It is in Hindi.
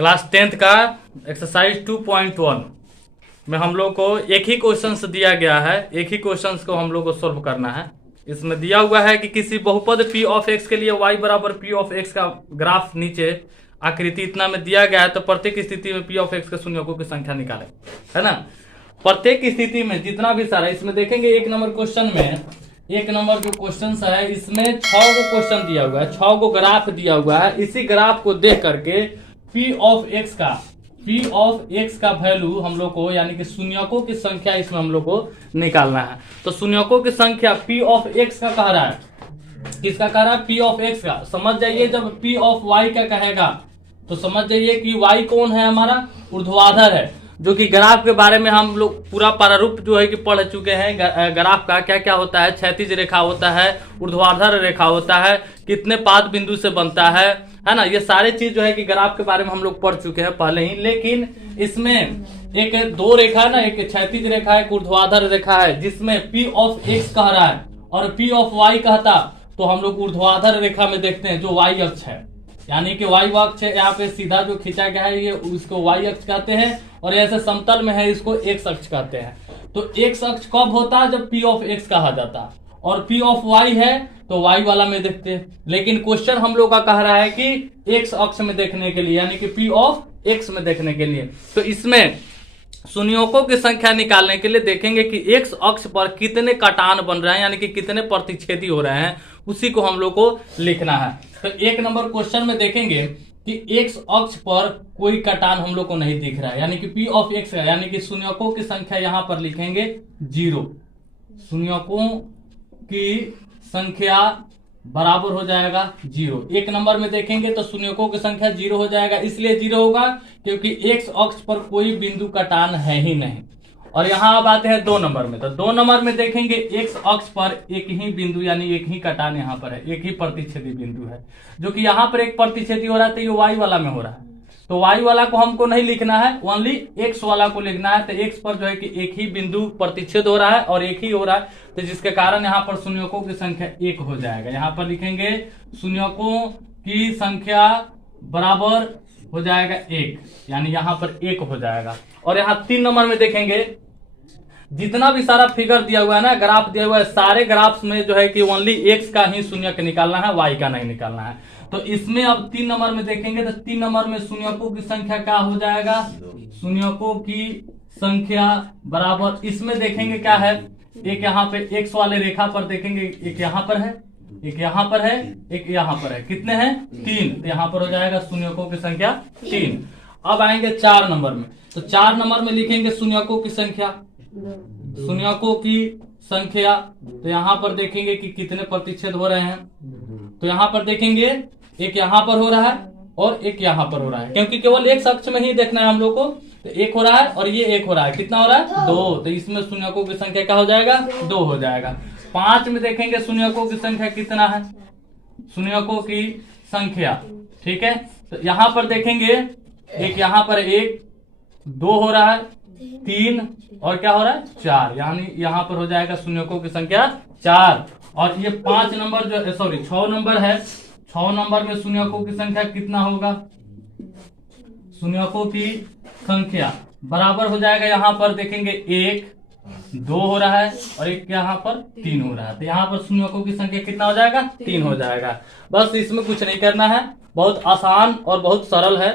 क्लास 10th का एक्सरसाइज 2.1 में हम लोग को एक ही क्वेश्चन दिया गया है। एक ही क्वेश्चन को हम लोग को सोल्व करना है। इसमें दिया हुआ है कि किसी बहुपद p ऑफ x के लिए y बराबर p ऑफ x का ग्राफ नीचे आकृति इतना में दिया गया है, तो प्रत्येक स्थिति में p ऑफ x के शून्यकों की संख्या निकालें, है ना। प्रत्येक स्थिति में जितना भी सारा, इसमें देखेंगे एक नंबर क्वेश्चन में, एक नंबर जो क्वेश्चन है इसमें 6 गो क्वेश्चन दिया हुआ है, 6 गो ग्राफ दिया हुआ है। इसी ग्राफ को देख करके p ऑफ x का वैल्यू हम लोग को, यानी कि शून्यकों की संख्या इसमें हम लोग को निकालना है। तो शून्यकों की संख्या p ऑफ x का कह रहा है, किसका कह रहा है? p ऑफ x का। समझ जाइए, जब p ऑफ y का कहेगा तो समझ जाइए कि y कौन है? हमारा ऊर्ध्वाधर है, जो कि ग्राफ के बारे में हम लोग पूरा प्रारूप जो है कि पढ़ चुके हैं। ग्राफ का क्या क्या होता है? क्षैतिज रेखा होता है, ऊर्ध्वाधर रेखा होता है, कितने पाद बिंदु से बनता है ना। ये सारे चीज जो है कि ग्राफ के बारे में हम लोग पढ़ चुके हैं पहले ही। लेकिन इसमें एक दो रेखा है ना, एक क्षैतिज रेखा है, एक ऊर्ध्वाधर रेखा है, जिसमें p ऑफ x कह रहा है और p ऑफ y कहता, तो हम लोग ऊर्ध्वाधर रेखा में देखते हैं जो y अक्ष है, यानी कि y अक्ष है। यहाँ पे सीधा जो खींचा गया है ये उसको y अक्ष कहते हैं, और ऐसे समतल में है इसको x अक्ष कहते हैं। तो x अक्ष कब होता है? जब p ऑफ x कहा जाता है, और p ऑफ y है तो y वाला में देखते हैं। लेकिन क्वेश्चन हम लोग का कह रहा है कि x अक्ष में देखने के लिए, यानी कि p ऑफ x में देखने के लिए। तो इसमें शून्यकों की संख्या निकालने के लिए देखेंगे कि x अक्ष पर कितने कटान बन रहे हैं, यानी कि कितने प्रतिच्छेदी हो रहे हैं, उसी को हम लोग को लिखना है। तो एक नंबर क्वेश्चन में देखेंगे कि x अक्ष पर कोई कटान हम लोग को नहीं दिख रहा है, यानी कि p ऑफ x है, यानी कि शून्यकों की संख्या यहां पर लिखेंगे 0। शून्यकों की संख्या बराबर हो जाएगा 0। एक नंबर में देखेंगे तो शून्यकों की संख्या 0 हो जाएगा। इसलिए 0 होगा क्योंकि x अक्ष पर कोई बिंदु कटान है ही नहीं। और यहाँ अब आते हैं 2 नंबर में। तो 2 नंबर में देखेंगे x अक्ष पर एक ही बिंदु, यानी एक ही कटान यहाँ पर है, एक ही प्रतिच्छेदी बिंदु है, जो कि यहाँ पर एक प्रतिच्छेदी हो रहा है, तो ये y वाला में हो रहा है। तो y वाला को हमको नहीं लिखना है, ओनली x वाला को लिखना है। तो x पर जो है कि एक ही बिंदु प्रतिच्छेद हो रहा है और एक ही हो रहा है, तो जिसके कारण यहाँ पर शून्यकों की संख्या 1 हो जाएगा। यहाँ पर लिखेंगे शून्यकों की संख्या बराबर हो जाएगा 1, यानी यहाँ पर 1 हो जाएगा। और यहाँ 3 नंबर में देखेंगे जितना भी सारा फिगर दिया हुआ है ना, ग्राफ दिया हुआ है, सारे ग्राफ्स में जो है कि ओनली x का ही शून्यक निकालना है, y का नहीं निकालना है। तो इसमें अब 3 नंबर में देखेंगे तो 3 नंबर में शून्यकों की संख्या क्या हो जाएगा? शून्यकों की संख्या बराबर, इसमें देखेंगे क्या है, एक यहाँ पे x वाले रेखा पर देखेंगे, एक यहाँ पर है, एक यहाँ पर है, एक यहाँ पर है, कितने हैं? 3। तो यहाँ पर हो जाएगा शून्यकों की संख्या 3। अब आएंगे 4 नंबर में। तो 4 नंबर में लिखेंगे शून्यकों की संख्या, शून्यकों की संख्या। तो यहाँ पर देखेंगे कि कितने प्रतिच्छेद हो रहे हैं। तो यहाँ पर देखेंगे एक यहाँ पर हो रहा है और एक यहाँ पर हो रहा है, क्योंकि केवल एक अक्ष में ही देखना है हम लोग को। तो 1 हो रहा है और ये 1 हो रहा है, कितना हो रहा है? 2। तो इसमें शून्यकों की संख्या क्या हो जाएगा? 2 हो जाएगा। 5 में देखेंगे शून्यकों की संख्या कितना है, शून्यकों की संख्या, ठीक है। तो यहाँ पर देखेंगे एक यहाँ पर 1, 2 हो रहा है, 3 और क्या हो रहा है? 4, यानी यहाँ पर हो जाएगा शून्यकों की संख्या 4। और ये 5 नंबर जो 6 नंबर है, 6 नंबर में शून्यकों की संख्या कितना होगा? शून्यकों की संख्या बराबर हो जाएगा, यहाँ पर देखेंगे 1, 2 हो रहा है और एक यहाँ पर 3 हो रहा है। तो यहाँ पर शून्यकों की संख्या कितना हो जाएगा? 3 हो जाएगा। बस इसमें कुछ नहीं करना है, बहुत आसान और बहुत सरल है।